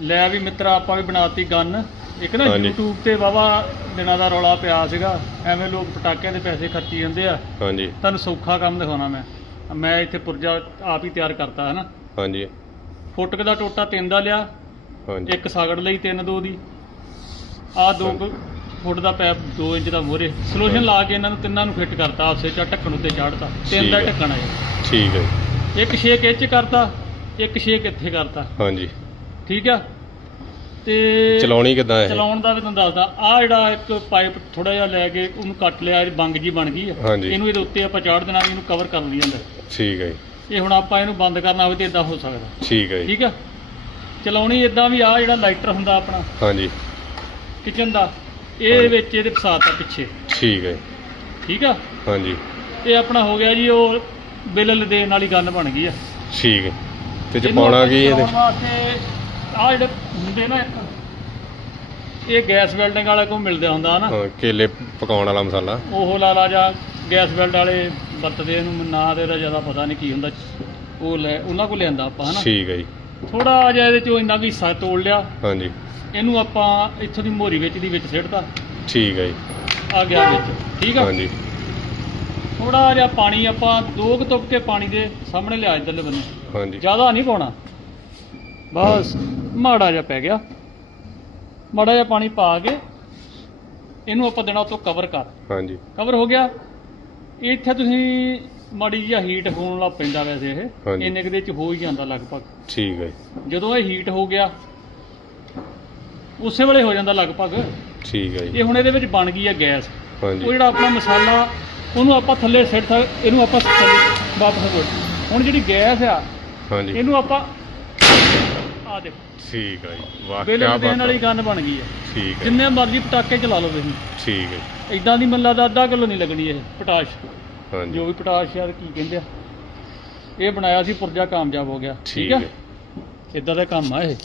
ਲੈ ਵੀ ਮਿੱਤਰਾ ਆਪਾਂ ਵੀ ਬਣਾਤੀ ਗਨ ਇੱਕ ਨਾ ਹਾਂਜੀ। YouTube ਤੇ ਵਾਵਾ ਦਿਨਾਂ ਦਾ ਰੌਲਾ ਪਿਆ ਸੀਗਾ। ਐਵੇਂ ਲੋਕ ਪਟਾਕਿਆਂ ਦੇ ਪੈਸੇ ਖਰਚੀ ਜਾਂਦੇ ਆ। ਹਾਂਜੀ। ਤੁਹਾਨੂੰ ਸੌਖਾ ਕੰਮ ਦਿਖਾਉਣਾ ਮੈਂ। ਮੈਂ ਇੱਥੇ ਪੁਰਜਾ ਆਪ ਹੀ ਤਿਆਰ ਕਰਤਾ ਹੈ ਨਾ ਹਾਂਜੀ। ਫੁੱਟ ਕੁ ਦਾ ਟੋਟਾ ਤਿੰਨ ਦਾ ਲਿਆ। ਹਾਂਜੀ। ਇੱਕ ਸਾਗੜ ਲਈ ਤਿੰਨ ਦੋ ਦੀ। ਆ ਦੋ ਕੁ ਫੁੱਟ ਦਾ ਪੈਪ 2 ਇੰਚ ਦਾ ਮੋਰੇ। ਸੋਲੂਸ਼ਨ ਲਾ ਕੇ ਇਹਨਾਂ ਨੂੰ ਤਿੰਨਾਂ ਨੂੰ ਫਿੱਟ ਕਰਤਾ ਆਪਸੇ ਚਾ ਢੱਕਣ ਉੱਤੇ ਚਾੜਤਾ। ਤਿੰਨ ਦਾ ਠੀਕ ਹੈ। ਢੱਕਣ ਹੈ ਠੀਕ ਹੈ। ਜੀ। ਇੱਕ ਛੇਕ ਇਹ 'ਚ ਕਰਤਾ ਇੱਕ ਛੇਕ ਇੱਥੇ ਕਰਤਾ। ਹਾਂਜੀ। ਠੀਕ ਆ? ਤੇ ਚਲਾਉਣੀ ਕਿਦਾਂ ਇਹ? ਚਲਾਉਣ ਦਾ ਵੀ ਤੁਹਾਨੂੰ ਦੱਸਦਾ। ਆ ਜਿਹੜਾ ਇੱਕ ਪਾਈਪ ਥੋੜਾ ਜਿਹਾ ਲੈ ਕੇ ਉਹਨੂੰ ਕੱਟ ਲਿਆ ਇਹ ਬੰਗ ਜੀ ਬਣ ਗਈ ਆ। ਹਾਂਜੀ। ਇਹਨੂੰ ਇਹਦੇ ਉੱਤੇ ਆਪਾਂ ਚਾੜ ਦੇਣਾ ਇਹਨੂੰ ਕਵਰ ਕਰ ਲਈ ਜਾਂਦਾ ਠੀਕ ਹੈ ਜੀ। ਇਹ ਹੁਣ ਆਪਾਂ ਇਹਨੂੰ ਬੰਦ ਕਰਨਾ ਹੋਵੇ ਤੇ ਇਦਾਂ ਹੋ ਸਕਦਾ। ਠੀਕ ਹੈ ਜੀ। ਠੀਕ ਆ? ਚਲਾਉਣੀ ਇਦਾਂ ਵੀ ਆ ਜਿਹੜਾ ਲਾਈਟਰ ਹੁੰਦਾ ਆਪਣਾ ਹਾਂਜੀ। ਕਿਚਨ ਦਾ ਇਹ। ਵਿੱਚ ਇਹਦੇ ਫਸਾਤਾ ਪਿੱਛੇ। ਠੀਕ ਹੈ ਜੀ। ਠੀਕ ਆ? ਹਾਂਜੀ। ਇਹ ਆਪਣਾ ਹੋ ਗਿਆ ਜੀ ਉਹ ਬਿੱਲ ਦੇਣ ਵਾਲੀ ਗੱਲ ਬਣ ਗਈ ਆ। ਠੀਕ ਹੈ ਤੇ ਚ ਇਹਨੂੰ ਪਾਉਣਾ ਆਪਾਂ ਕੀ ਇਹਦੇ? ਚਲਾਉਣ ਵਾਸਤੇ ਆ ਜਿਹੜੇ ਹੁੰਦੇ ਨਾ ਇਹ ਗੈਸ ਵੈਲਡਿੰਗ ਵਾਲੇ ਕੋਲ ਮਿਲਦਾ ਹੁੰਦਾ ਨਾ। ਹਾਂ, ਕੇਲੇ ਪਕਾਉਣ ਵਾਲਾ ਮਸਾਲਾ। ਉਹ ਲਾ ਲਾ ਜਾਂ ਗੈਸ ਵੈਲਡ ਵਾਲੇ ਵਰਤਦੇ ਇਹਨੂੰ ਨਾਂ ਤੇ ਇਹਦਾ ਜ਼ਿਆਦਾ ਪਤਾ ਨਹੀਂ ਕੀ ਹੁੰਦਾ। ਉਹ ਲੈ ਉਹਨਾਂ ਕੋਲ ਲਿਆਂਦਾ ਆਪਾਂ ਹਨਾ। ਠੀਕ ਹੈ ਜੀ। ਥੋੜਾ ਜਿਹਾ ਇਹਦੇ ਚੋਂ ਇੰਨਾ ਵੀ ਹਿੱਸਾ ਤੋੜ ਲਿਆ। ਹਾਂਜੀ। ਇਹਨੂੰ ਆਪਾਂ ਇੱਥੋਂ ਦੀ ਮੋਰੀ ਵਿੱਚ ਦੀ ਵਿੱਚ ਸਿੱਟਤਾ। ਠੀਕ ਹੈ ਜੀ। ਆ ਗਿਆ ਵਿੱਚ ਠੀਕ ਆ? ਹਾਂਜੀ। ਥੋੜਾ ਜਿਹਾ ਪਾਣੀ ਆਪਾਂ ਦੋ ਕੁ ਤੁਪਕੇ ਪਾਣੀ ਦੇ ਸਾਹਮਣੇ ਲਿਆ ਇੱਧਰਲੇ ਬੰਨੇ। ਹਾਂਜੀ। ਜ਼ਿਆਦਾ ਨਹੀਂ ਪਾਉਣਾ। ਬਸ। ਮਾੜਾ ਜਿਹਾ ਪੈ ਗਿਆ। ਮਾੜਾ ਜਿਹਾ ਪਾਣੀ ਪਾ ਕੇ ਇਹਨੂੰ ਆਪਾਂ ਦੇਣਾ ਉਤੋਂ ਕਵਰ ਕਰ। ਹਾਂਜੀ। ਕਵਰ ਹੋ ਗਿਆ। ਇੱਥੇ ਤੁਸੀਂ ਮਾੜੀ ਜਿਹੀ ਹੀਟ ਹੋਣ ਲੱਗ ਪੈਂਦਾ ਵੈਸੇ ਇਹ। ਹਾਂਜੀ। ਇੰਨੇ ਕੁ ਦੇ ਚ ਹੋ ਹੀ ਜਾਂਦਾ ਲਗਭਗ। ਠੀਕ ਹੈ ਜੀ। ਜਦੋਂ ਇਹ ਹੀਟ ਹੋ ਗਿਆ ਉਸੇ ਵੇਲੇ ਹੋ ਜਾਂਦਾ ਲਗਭਗ। ਠੀਕ ਹੈ ਜੀ। ਇਹ ਹੁਣ ਇਹਦੇ ਵਿੱਚ ਬਣ ਗਈ ਹੈ ਗੈਸ। ਉਹ ਹਾਂਜੀ ਜਿਹੜਾ ਆਪਣਾ ਮਸਾਲਾ ਉਹਨੂੰ ਆਪਾਂ ਥੱਲੇ ਸਿੱਟ ਸਕ ਇਹਨੂੰ ਆਪਾਂ ਥੱਲੇ ਵਾਪਸ ਕਰੋ ਹੁਣ ਜਿਹੜੀ ਗੈਸ ਆ ਹਾਂਜੀ। ਇਹਨੂੰ ਆਪਾਂ ਆ ਦੇਖੋ। ਠੀਕ ਹੈ ਜੀ। ਵਾਹ ਬਿੱਲ ਕਿਆ ਦੇਣ ਵਾਲੀ। ਗੱਲ ਬਣ ਗਈ ਹੈ ਠੀਕ ਹੈ ਜਿੰਨੇ ਮਰਜ਼ੀ ਪਟਾਕੇ ਚਲਾ ਲਓ ਤੁਸੀਂ। ਠੀਕ ਹੈ। ਇਦਾਂ ਦੀ ਮੈਨੂੰ ਲੱਗਦਾ ਅੱਧਾ ਕਿਲੋ ਨਹੀਂ ਲੱਗਣੀ ਇਹ ਪਟਾਸ਼। ਹਾਂਜੀ। ਜੋ ਵੀ ਪਟਾਸ਼ ਯਾਰ ਕੀ ਕਹਿੰਦੇ ਆ। ਇਹ ਬਣਾਇਆ ਸੀ ਪੁਰਜਾ ਕਾਮਯਾਬ ਹੋ ਗਿਆ। ਠੀਕ ਹੈ ਇਦਾਂ ਦਾ ਕੰਮ ਆ ਇਹ।